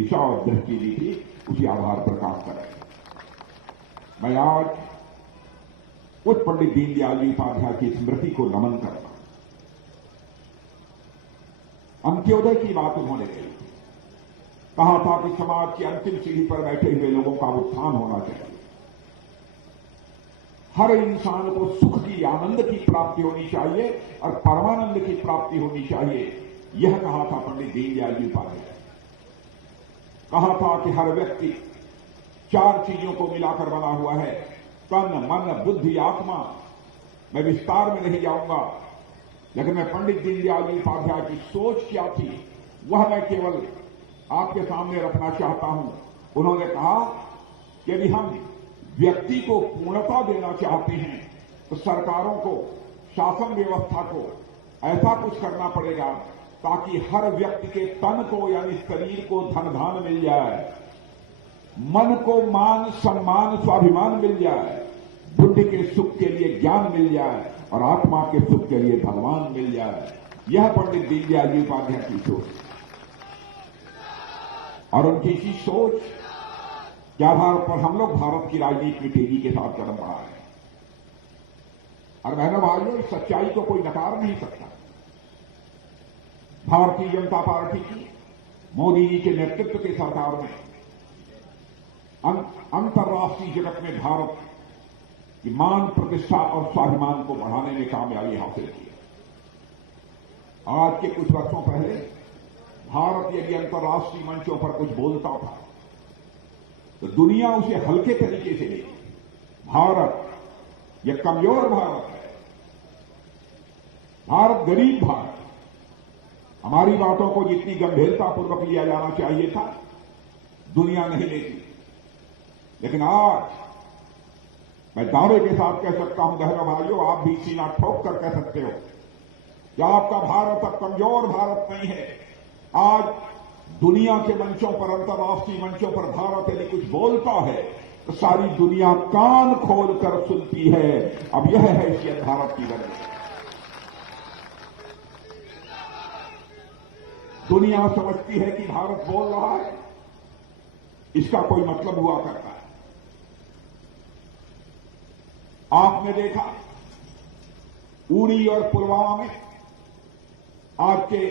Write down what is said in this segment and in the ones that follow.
दिशा और दृष्टि दी थी, उसी आधार पर काम कर रहे हैं। मैं आज उस पंडित दीनदयाल जी उपाध्याय की स्मृति को नमन करता हूं। अंत्योदय की बात उन्होंने कही, कहा था कि समाज की अंतिम सीढ़ी पर बैठे हुए लोगों का उत्थान होना चाहिए, हर इंसान को सुख की, आनंद की प्राप्ति होनी चाहिए और परमानंद की प्राप्ति होनी चाहिए, यह कहा था पंडित दीनदयाल जी उपाध्याय। कहा था कि हर व्यक्ति 4 चीजों को मिलाकर बना हुआ है, तन, मन, बुद्धि, आत्मा। मैं विस्तार में नहीं जाऊंगा, लेकिन मैं पंडित दीनदयाल जी उपाध्याय की सोच क्या थी वह मैं केवल आपके सामने रखना चाहता हूं। उन्होंने कहा कि यदि हम व्यक्ति को पूर्णता देना चाहते हैं तो सरकारों को, शासन व्यवस्था को ऐसा कुछ करना पड़ेगा ताकि हर व्यक्ति के तन को यानी शरीर को धन धान मिल जाए, मन को मान सम्मान स्वाभिमान मिल जाए, बुद्धि के सुख के लिए ज्ञान मिल जाए और आत्मा के सुख के लिए भगवान मिल जाए। यह पंडित दीनदयाल जी उपाध्याय की सोच और उनकी इसी सोच के आधार पर हम लोग भारत की राजनीति में तेजी के साथ कदम बढ़ा रहे हैं। और बहनों भाइयों, इस सच्चाई को कोई नकार नहीं सकता। भारतीय जनता पार्टी की मोदी जी के नेतृत्व की सरकार में अंतर्राष्ट्रीय जगत में भारत की मान, प्रतिष्ठा और स्वाभिमान को बढ़ाने में कामयाबी हासिल की है। आज के कुछ वर्षों पहले भारत यदि अंतर्राष्ट्रीय मंचों पर कुछ बोलता था तो दुनिया उसे हल्के तरीके से लेती। भारत यह कमजोर भारत है, भारत गरीब भारत, हमारी बातों को जितनी गंभीरतापूर्वक लिया जाना चाहिए था दुनिया नहीं लेती। लेकिन आज मैं दावे के साथ कह सकता हूं, बहनों भाइयों, आप भी सीना ठोक कर कह सकते हो कि आपका भारत अब कमजोर भारत नहीं है। आज दुनिया के मंचों पर, अंतर्राष्ट्रीय मंचों पर भारत यदि कुछ बोलता है तो सारी दुनिया कान खोलकर सुनती है। अब यह है हैसियत भारत की बनी। दुनिया समझती है कि भारत बोल रहा है, इसका कोई मतलब हुआ करता है। आपने देखा उरी और पुलवामा में आज के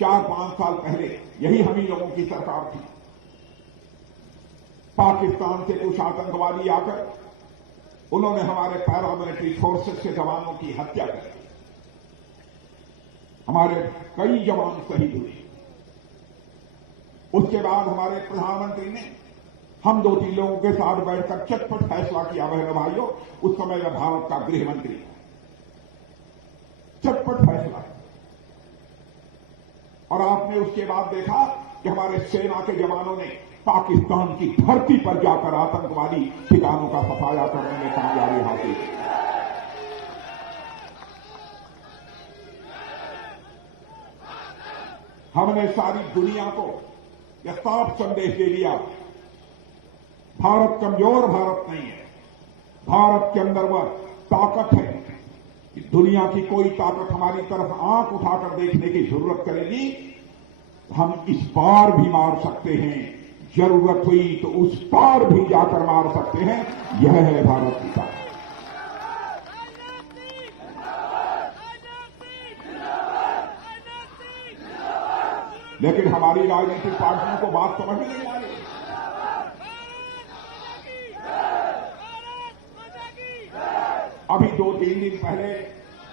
4-5 साल पहले यही हम ही लोगों की सरकार थी। पाकिस्तान से कुछ आतंकवादी आकर उन्होंने हमारे पैरामिलिट्री फोर्सेस के जवानों की हत्या कर दी, हमारे कई जवान शहीद हुए। उसके बाद हमारे प्रधानमंत्री ने हम 2-3 लोगों के साथ बैठकर चटपट फैसला किया। बहनों भाइयों, उस समय मैं भारत का गृह मंत्री था। चटपट फैसला, और आपने उसके बाद देखा कि हमारे सेना के जवानों ने पाकिस्तान की धरती पर जाकर आतंकवादी ठिकानों का सफाया करने में कामयाबी हासिल की। हमने सारी दुनिया को यह साफ संदेश दे दिया, भारत कमजोर भारत नहीं है, भारत के अंदर वह ताकत है कि दुनिया की कोई ताकत हमारी तरफ आंख उठाकर देखने की जरूरत करेगी, हम इस पार भी मार सकते हैं, जरूरत हुई तो उस पार भी जाकर मार सकते हैं। यह है भारत की ताकत। लेकिन हमारी राजनीतिक पार्टियों को बात समझ में नहीं आ रही। अभी 2-3 दिन पहले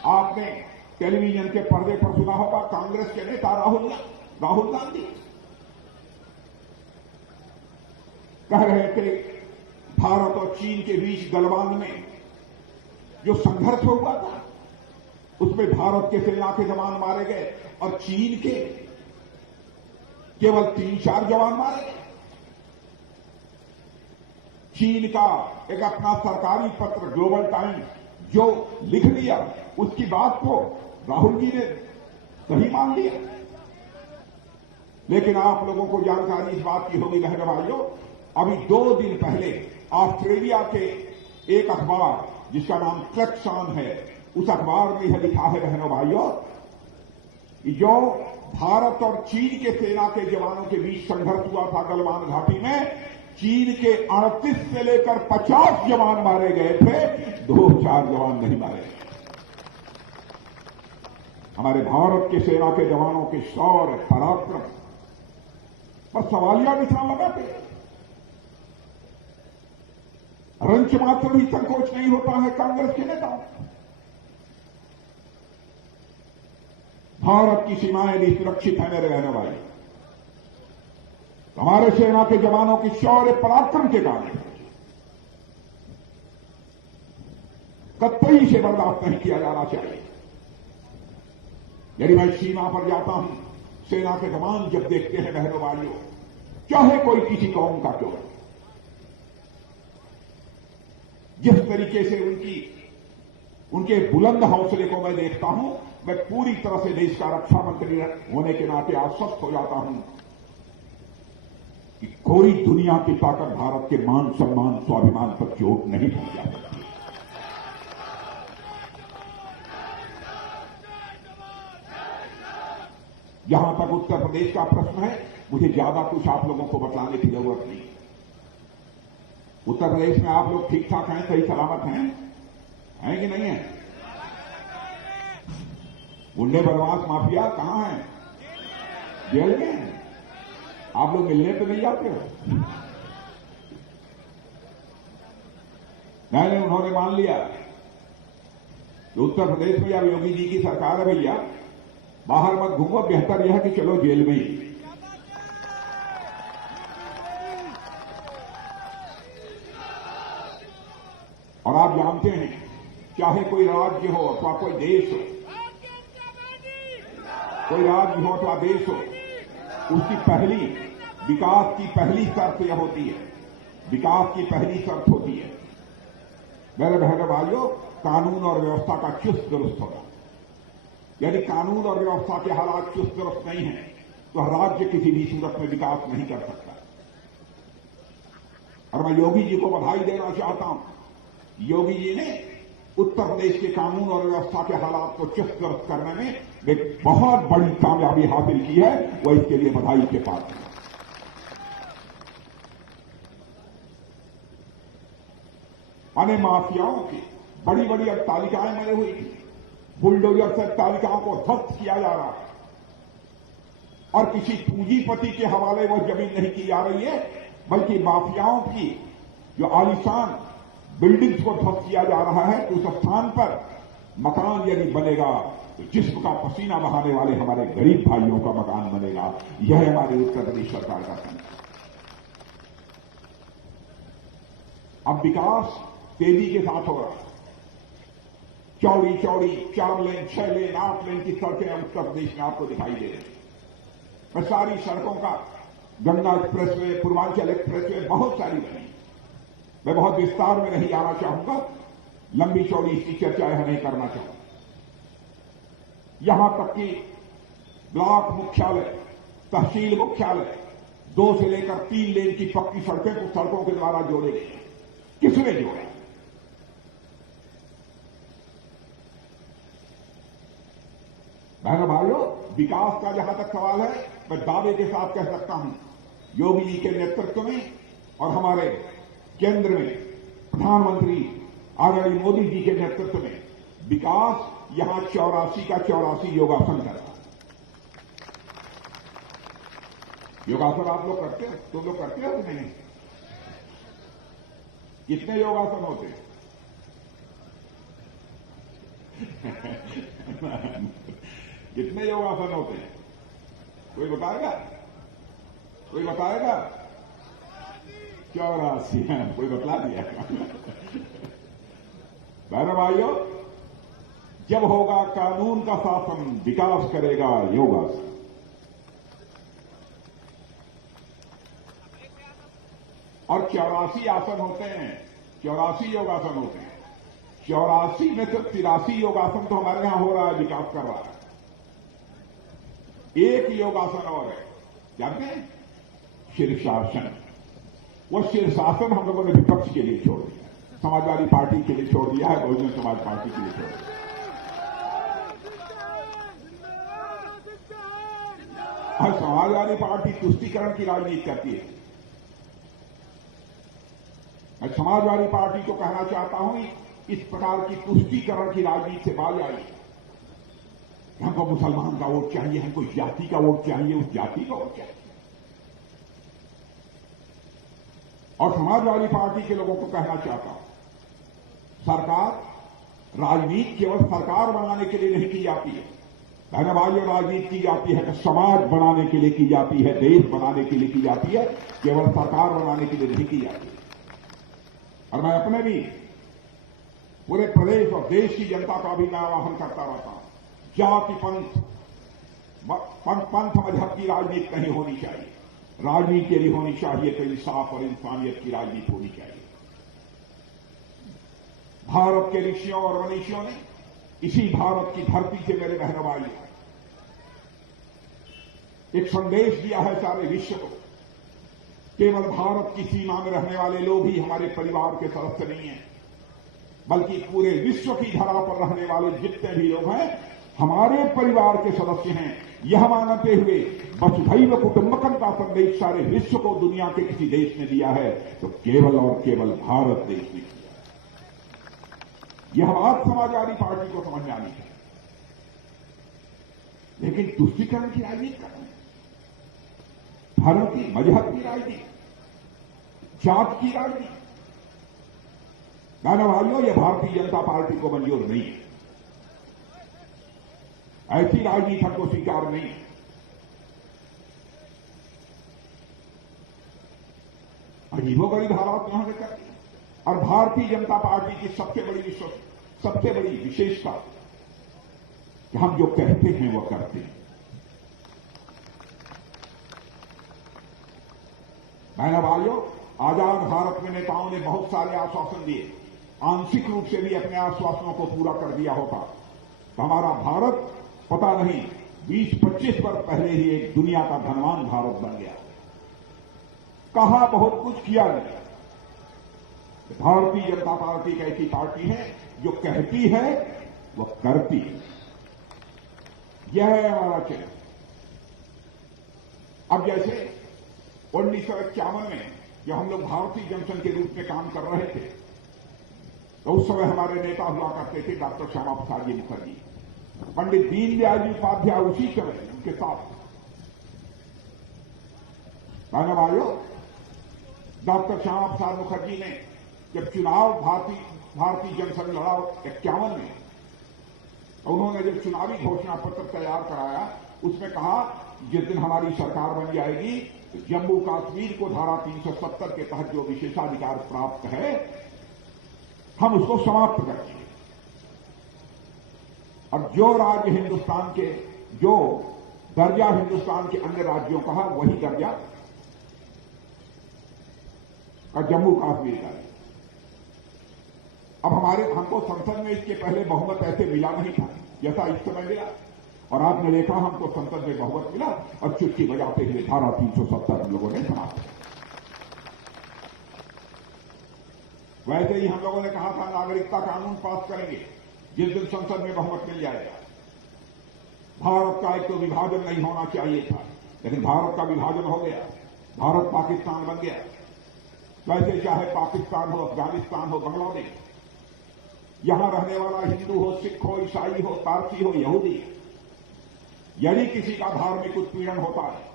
आपने टेलीविजन के पर्दे पर सुना होगा, कांग्रेस के नेता राहुल गांधी कह रहे थे भारत और चीन के बीच गलवान में जो संघर्ष हुआ था उसमें भारत के सेना के जवान मारे गए और चीन के केवल 3-4 जवान मारे गए। चीन का एक अपना सरकारी पत्र ग्लोबल टाइम्स जो लिख लिया, उसकी बात को राहुल जी ने सही मान लिया। लेकिन आप लोगों को जानकारी इस बात की होगी बहनों भाइयों, अभी 2 दिन पहले ऑस्ट्रेलिया के एक अखबार जिसका नाम क्लेक्सॉन है, उस अखबार में यह लिखा है बहनों भाइयों कि जो भारत और चीन के सेना के जवानों के बीच संघर्ष हुआ था गलवान घाटी में, चीन के 38 से लेकर 50 जवान मारे गए थे, 2-4 जवान नहीं मारे गए। हमारे भारत के सेना के जवानों के शौर्य पराक्रम पर सवालिया निशान लगाते, रंच मात्र भी संकोच नहीं होता है कांग्रेस के नेताओं। भारत की सीमाएं भी सुरक्षित है मेरे रहने वाले, हमारे सेना के जवानों की शौर्य पराक्रम के कारण कतई से बर्दाश्त नहीं किया जाना चाहिए। यदि मैं सीमा पर जाता हूं, सेना के जवान जब देखते हैं बहनों भाइयों, चाहे कोई किसी कौम का क्यों, जिस तरीके से उनके बुलंद हौसले को मैं देखता हूं, मैं पूरी तरह से देश का रक्षा मंत्री होने के नाते आश्वस्त हो जाता हूं कि कोई दुनिया की ताकत भारत के मान सम्मान स्वाभिमान पर चोट नहीं पहुंचा सकती। जहां तक उत्तर प्रदेश का प्रश्न है, मुझे ज्यादा कुछ आप लोगों को बताने की जरूरत नहीं। उत्तर प्रदेश में आप लोग ठीक ठाक हैं, सही सलामत हैं कि नहीं है? गुंडे बदमाश माफिया कहां हैं? जेल में हैं। आप लोग मिलने तो नहीं जाते हो? नहीं, उन्होंने मान लिया कि उत्तर प्रदेश में अब योगी जी की सरकार है भैया, बाहर मत घूमो, बेहतर यह है कि चलो जेल में ही। और आप जानते हैं, चाहे कोई राज्य हो अथवा कोई देश हो, कोई राज्य हो अथवा देश हो, उसकी पहली विकास की पहली शर्त यह होती है, विकास की पहली शर्त होती है मेरे बहनों भाइयों, कानून और व्यवस्था का चुस्त दुरुस्त होना। यदि कानून और व्यवस्था के हालात चुस्त दुरुस्त नहीं है तो राज्य किसी भी सूरत में विकास नहीं कर सकता। और मैं योगी जी को बधाई देना चाहता हूं। योगी जी ने उत्तर प्रदेश के कानून और व्यवस्था के हालात को चुस्त दुरुस्त करने में एक बहुत बड़ी कामयाबी हासिल की है, वो इसके लिए बधाई के पात्र है। अने माफियाओं की बड़ी बड़ी अट्टालिकाएं बनी हुई थी, बुलडोजर से अट्टालिकाओं को ध्वस्त किया जा रहा है और किसी पूंजीपति के हवाले वो जमीन नहीं की जा रही है, बल्कि माफियाओं की जो आलीशान बिल्डिंग्स को ध्वस्त किया जा रहा है। उस स्थान पर मकान यदि बनेगा तो जिस्म का पसीना बहाने वाले हमारे गरीब भाइयों का मकान बनेगा। यह हमारी उत्तर प्रदेश सरकार का संकल्प। अब विकास तेजी के साथ हो रहा है। चौड़ी चौड़ी 4 लेन 6 लेन 8 लेन की सड़कें उत्तर प्रदेश में आपको दिखाई दे रही। मैं सारी सड़कों का, गंगा एक्सप्रेसवे, पूर्वांचल एक्सप्रेसवे बहुत सारी बनी। मैं बहुत विस्तार में नहीं आना चाहूंगा, लंबी चौड़ी इसकी चर्चा यह नहीं करना चाहूंगा। यहां तक कि ब्लॉक मुख्यालय, तहसील मुख्यालय 2 से लेकर 3 लेन की पक्की सड़कें को सड़कों के द्वारा जोड़े गए। किसने जोड़ा? बहनों भाइयों, विकास का जहां तक सवाल है, मैं दावे के साथ कह सकता हूं, योगी जी के नेतृत्व में और हमारे केंद्र में प्रधानमंत्री आदरणीय मोदी जी के नेतृत्व में विकास यहां 84 का 84 योगासन कर रहा है। योगासन आप लोग करते हो? तुम लोग करते हो कि नहीं? कितने योगासन होते हैं? कितने योगासन होते हैं? कोई बताएगा? कोई बताएगा? 84 है, कोई बतला दिया। बहनों भाइयों, जब होगा कानून का शासन, विकास करेगा योगासन। और 84 आसन होते हैं, 84 योगासन होते हैं। 84 में से 83 योगासन तो हमारे यहां हो रहा है, विकास कर रहा है। एक योगासन और है, जानते हैं? शीर्षासन। वो शीर्षासन हम लोगों ने विपक्ष के लिए छोड़ दिया, समाजवादी पार्टी के लिए छोड़ दिया है, बहुजन समाज पार्टी के लिए छोड़ दिया। और समाजवादी पार्टी तुष्टीकरण की राजनीति करती है। मैं समाजवादी पार्टी को कहना चाहता हूं इस प्रकार की तुष्टीकरण की राजनीति से बाज आइए। हमको मुसलमान का वोट चाहिए, हमको जाति का वोट चाहिए, उस जाति का वोट चाहिए। और समाजवादी पार्टी के लोगों को कहना चाहता हूं, सरकार राजनीति केवल सरकार बनाने के लिए नहीं की जाती है। बहन भाइयों, राजनीति की जाती है समाज बनाने के लिए की जाती है, देश बनाने के लिए की जाती है, केवल सरकार बनाने के लिए नहीं की जाती है। और मैं अपने भी पूरे प्रदेश और देश की जनता का भी मैं आह्वान करता रहता हूं, जाति पंथ मजहब की राजनीति नहीं होनी चाहिए। राजनीति यदि होनी चाहिए तो इंसाफ और इंसानियत की राजनीति होनी चाहिए। भारत के ऋषियों और मनीषियों ने इसी भारत की धरती से, मेरे बहनों भाइयों, एक संदेश दिया है सारे विश्व को। केवल भारत की सीमा में रहने वाले लोग ही हमारे परिवार के सदस्य नहीं हैं, बल्कि पूरे विश्व की धरा पर रहने वाले जितने भी लोग हैं हमारे परिवार के सदस्य हैं। यह मानते हुए वसुधैव कुटुंबकम का संदेश सारे विश्व को दुनिया के किसी देश ने दिया है तो केवल और केवल भारत देश ने दिया। यह बात समाजवादी पार्टी को समझ में आनी है। लेकिन तुष्टीकरण की राजनीति कर रहे हैं, धर्म की, मजहब की राजनीति, जात की राजनीति। बहनों भाइयों, यह भारतीय जनता पार्टी को मंजूर नहीं है। ऐसी राजनीति हमको स्वीकार नहीं है। अजीबोगरीब हालात उन्होंने कर दिया। और भारतीय जनता पार्टी की सबसे बड़ी विशेषता कि हम जो कहते हैं वो करते हैं। बहनों भाइयों, आजाद भारत में नेताओं ने बहुत सारे आश्वासन दिए, आंशिक रूप से भी अपने आश्वासनों को पूरा कर दिया होता तो हमारा भारत पता नहीं 20-25 वर्ष पहले ही एक दुनिया का धनवान भारत बन गया। कहा बहुत कुछ, किया नहीं। भारतीय जनता पार्टी एक ऐसी पार्टी है जो कहती है वो करती है। यह है हमारा चेहरा। अब जैसे 1951 में जब हम लोग भारतीय जनसंघ के रूप में काम कर रहे थे तो उस समय हमारे नेता हुआ करते थे डॉक्टर श्यामा प्रसाद मुखर्जी, पंडित दीनदयाल जी उपाध्याय उसी समय उनके साथ। बहनों भाइयों, डॉक्टर श्यामा प्रसाद मुखर्जी ने जब चुनाव भारतीय जनसंघ लड़ा 51 में, तो उन्होंने जब चुनावी घोषणा पत्र तैयार कराया उसमें कहा जिस दिन हमारी सरकार बन जाएगी तो जम्मू कश्मीर को धारा 370 के तहत जो विशेषाधिकार प्राप्त है हम उसको समाप्त करेंगे। और जो राज्य हिंदुस्तान के, जो दर्जा हिंदुस्तान के अन्य राज्यों का है वही दर्जा और जम्मू कश्मीर का है। अब हमको संसद में इसके पहले बहुमत ऐसे मिला नहीं था जैसा इस समय मिला, और आपने देखा हमको संसद में बहुमत मिला और चुटकी बजाते हुए धारा 370 हम लोगों ने समाप्त किया। वैसे ही हम लोगों ने कहा था नागरिकता कानून पास करेंगे जिस दिन संसद में बहुमत मिल जाएगा। भारत का एक तो विभाजन नहीं होना चाहिए था, लेकिन भारत का विभाजन हो गया, भारत पाकिस्तान बन गया। वैसे चाहे पाकिस्तान हो, अफगानिस्तान हो, बांग्लादेश, यहां रहने वाला हिंदू हो, सिख हो, ईसाई हो, पारसी हो, यहूदी, यदि किसी का धार्मिक उत्पीड़न होता है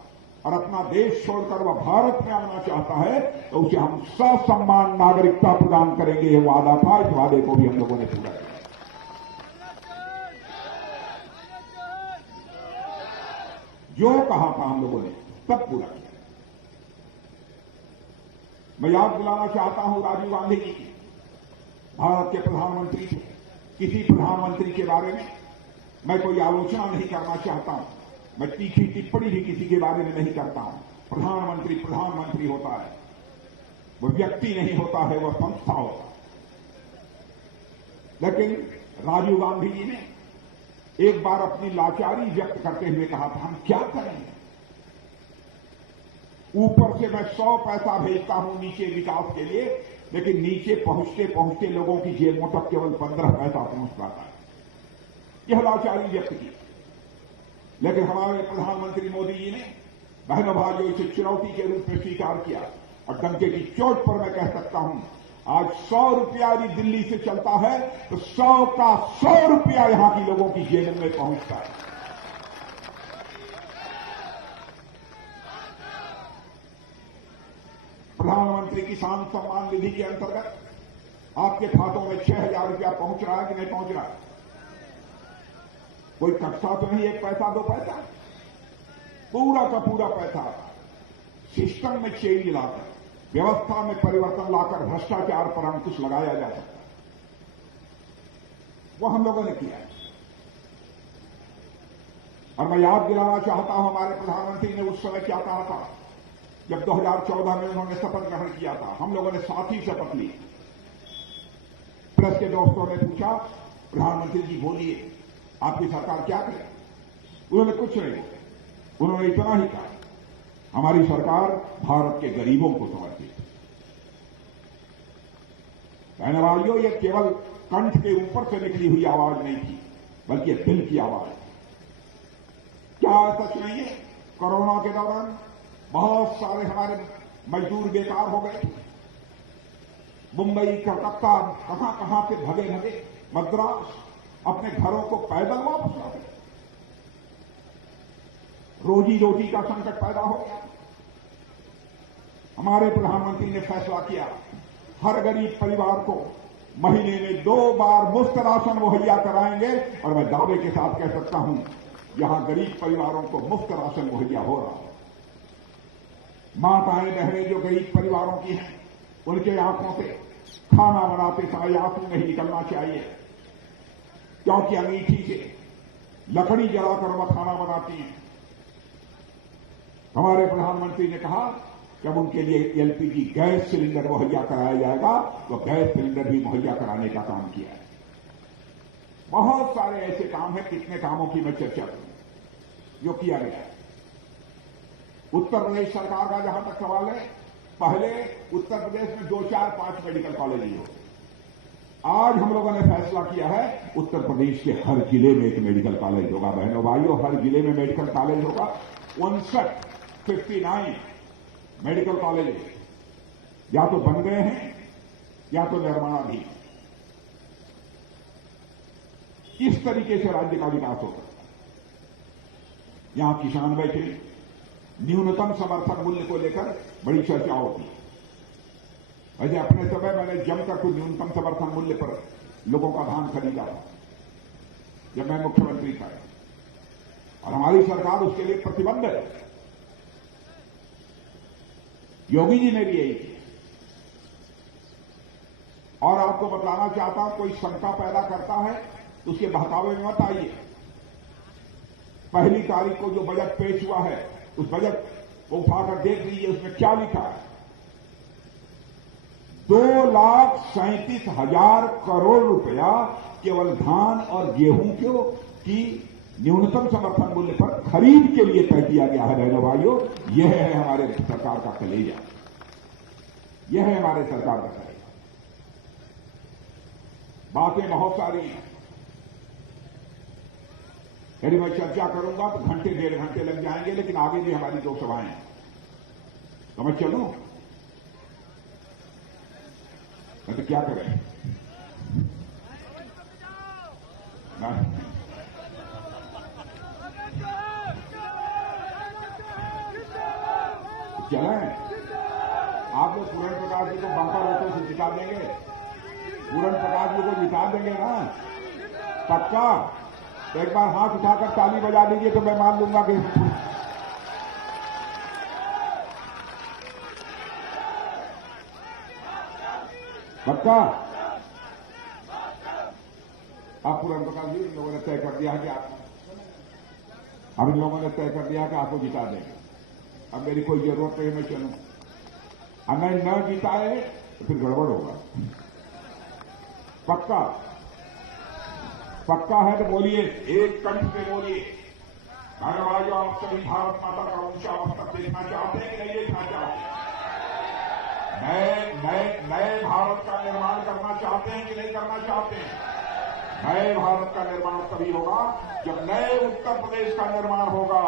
और अपना देश छोड़कर वह भारत में आना चाहता है तो उसे हम ससम्मान नागरिकता प्रदान करेंगे। यह वादा था, इस वादे को भी हम लोगों ने पूरा किया। जो कहा था हम लोगों ने सब पूरा किया। मैं याद दिलाना चाहता हूं राजीव गांधी जी की, भारत के प्रधानमंत्री थे। किसी प्रधानमंत्री के बारे में मैं कोई आलोचना नहीं करना चाहता हूं, मैं तीखी टिप्पणी भी किसी के बारे में नहीं करता हूं। प्रधानमंत्री होता है, वह व्यक्ति नहीं होता है, वह संस्था होता है। लेकिन राजीव गांधी जी ने एक बार अपनी लाचारी व्यक्त करते हुए कहा था, हम क्या करेंगे, ऊपर से मैं 100 पैसा भेजता हूं नीचे विकास के लिए, लेकिन नीचे पहुंचते पहुंचते लोगों की जेब में तक केवल 15 पैसा पहुंच पाता है। यह लाचारी व्यक्त की। लेकिन हमारे प्रधानमंत्री मोदी जी ने बहनों भाइयों इसे चुनौती के रूप में स्वीकार किया और डंके की चोट पर मैं कह सकता हूं, आज 100 रुपया यदि दिल्ली से चलता है तो 100 का 100 रुपया यहां की लोगों की जेब में पहुंचता है। प्रधानमंत्री किसान सम्मान निधि के अंतर्गत आपके खातों में 6,000 रुपया पहुंच रहा है कि नहीं पहुंच रहा है? कोई कक्षा तो नहीं 1 पैसा 2 पैसा, पूरा का पूरा पैसा सिस्टम में चेंज लाकर, व्यवस्था में परिवर्तन लाकर भ्रष्टाचार पर अंकुश लगाया जा सकता है। वो हम लोगों ने किया है। और मैं याद दिलाना चाहता हूं, हमारे प्रधानमंत्री ने उस समय क्या कहा था जब 2014 में उन्होंने शपथ ग्रहण किया था। हम लोगों ने साथ ही शपथ ली। प्रेस के दोस्तों ने पूछा, प्रधानमंत्री जी बोलिए आपकी सरकार क्या करे? उन्होंने कुछ नहीं बोला। उन्होंने इतना ही कहा, हमारी सरकार भारत के गरीबों को समर्पित है। बहनों भाइयों, ये केवल कंठ के ऊपर से निकली हुई आवाज नहीं थी, बल्कि दिल की आवाज है। क्या सच नहीं है? कोरोना के दौरान बहुत सारे हमारे मजदूर बेकार हो गए। मुंबई, कलकत्ता, कहां से भगे भगे मद्रास अपने घरों को पैदल वापस आ गए। रोजी रोटी का संकट पैदा हो गया। हमारे प्रधानमंत्री ने फैसला किया, हर गरीब परिवार को महीने में 2 बार मुफ्त राशन मुहैया कराएंगे। और मैं दावे के साथ कह सकता हूं, यहां गरीब परिवारों को मुफ्त राशन मुहैया हो रहा है। माताएं बहनें जो गरीब परिवारों की हैं, उनके आंखों से खाना बनाते समय आंसू नहीं निकलना चाहिए, क्योंकि अंगीठी से लकड़ी जलाकर वह खाना बनाती हैं। हमारे प्रधानमंत्री ने कहा, जब उनके लिए एलपीजी गैस सिलेंडर मुहैया कराया जाएगा तो गैस सिलेंडर भी मुहैया कराने का काम किया है। बहुत सारे ऐसे काम हैं, कितने कामों की मैं चर्चा करूं जो किया गया है। उत्तर प्रदेश सरकार का जहां तक सवाल है, पहले उत्तर प्रदेश में 2, 4, 5 मेडिकल कॉलेज ही होते। आज हम लोगों ने फैसला किया है, उत्तर प्रदेश के हर जिले में एक मेडिकल कॉलेज होगा। बहनों भाइयों, हर जिले में मेडिकल कॉलेज होगा। 59 मेडिकल कॉलेज या तो बन गए हैं या तो निर्माणाधीन। किस तरीके से राज्य का विकास हो सकता है? यहां किसान बैठे, न्यूनतम समर्थन मूल्य को लेकर बड़ी चर्चा होती है। वैसे अपने समय मैंने जमकर कुछ न्यूनतम समर्थन मूल्य पर लोगों का धान खरीदा था जब मैं मुख्यमंत्री था, और हमारी सरकार उसके लिए प्रतिबद्ध है। योगी जी ने भी यही किया। और आपको बताना चाहता हूं, कोई शंका पैदा करता है तो उसके बहकावे में मत आइए। 1 तारीख को जो बजट पेश हुआ है, उस बजट को उठाकर देख लीजिए, उसमें क्या लिखा है। 2,37,000 करोड़ रुपया केवल धान और गेहूं की न्यूनतम समर्थन मूल्य पर खरीद के लिए तय किया गया है। बहनों भाइयों, यह है हमारे सरकार का कलेजा, यह है हमारे सरकार का कलेजा। बातें बहुत सारी हैं, यदि मैं चर्चा करूंगा तो घंटे 1.5 घंटे लग जाएंगे, लेकिन आगे भी हमारी 2 सभाएं हैं। तो मैं चलूं? मैं तो क्या करें? चलें? आप लोग पूरण प्रकाश जी को बंपर वोटों से जिता देंगे? पूरण प्रकाश जी को जिता देंगे ना? पक्का? तो एक बार हाथ उठाकर ताली बजा दीजिए तो मैं मान लूंगा कि पक्का। आप पूरण प्रकाश जी, इन लोगों ने तय कर दिया कि इन लोगों ने तय कर दिया कि आपको जिता देंगे। अब मेरी कोई जरूरत नहीं, मैं चलूं। अब मैं न जिताए तो फिर गड़बड़ होगा। पक्का? पक्का है तो बोलिए, एक कंठ से बोलिए। भाइयों, आप सभी भारत माता का ऊंचा मस्तक देखना चाहते हैं कि नहीं देखना चाहते? नए भारत का निर्माण करना चाहते हैं कि नहीं करना चाहते हैं? नए भारत का निर्माण तभी होगा जब नए उत्तर प्रदेश का निर्माण होगा,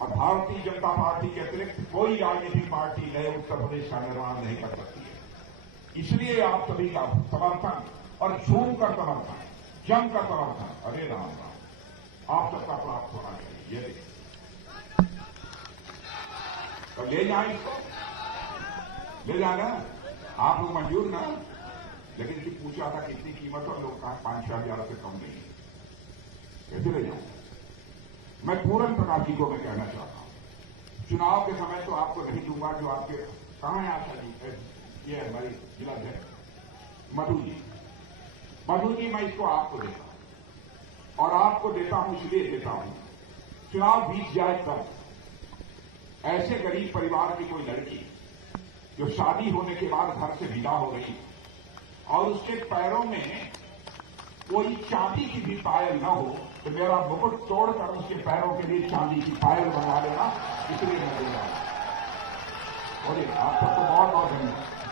और भारतीय जनता पार्टी के अतिरिक्त कोई राजनीतिक पार्टी नए उत्तर प्रदेश का निर्माण नहीं कर सकती है। इसलिए आप सभी का समर्थन और झूम कर समर्थन, जम कर समर्थन, अरे राम राम, आप सबका प्राप्त होना चाहिए। ये देखिए, तो ले जाए इसको, ले जाना, आप लोग मंजूर ना। लेकिन इसकी पूछा था कितनी कीमत, और लोग कहा 5-6 हजार से कम नहीं, कैसे ले जाऊं? मैं पूरन प्रकाश जी को मैं कहना चाहता हूं, चुनाव के समय तो आपको नहीं दूंगा, जो आपके कहां है आशा जी, ये हमारी जिला अध्यक्ष मधु जी, मैं इसको आपको देता हूं, और आपको देता हूं इसलिए देता हूं, चुनाव बीत जाए तब ऐसे गरीब परिवार की कोई लड़की जो शादी होने के बाद घर से विदा हो गई और उसके पैरों में कोई चांदी की भी पायल न हो, तो मेरा मुकुट तोड़कर उसके पैरों के लिए चांदी की पायल बनवा लेना, इसलिए मैं दे रहा हूं। और आप सबको बहुत बहुत धन्यवाद।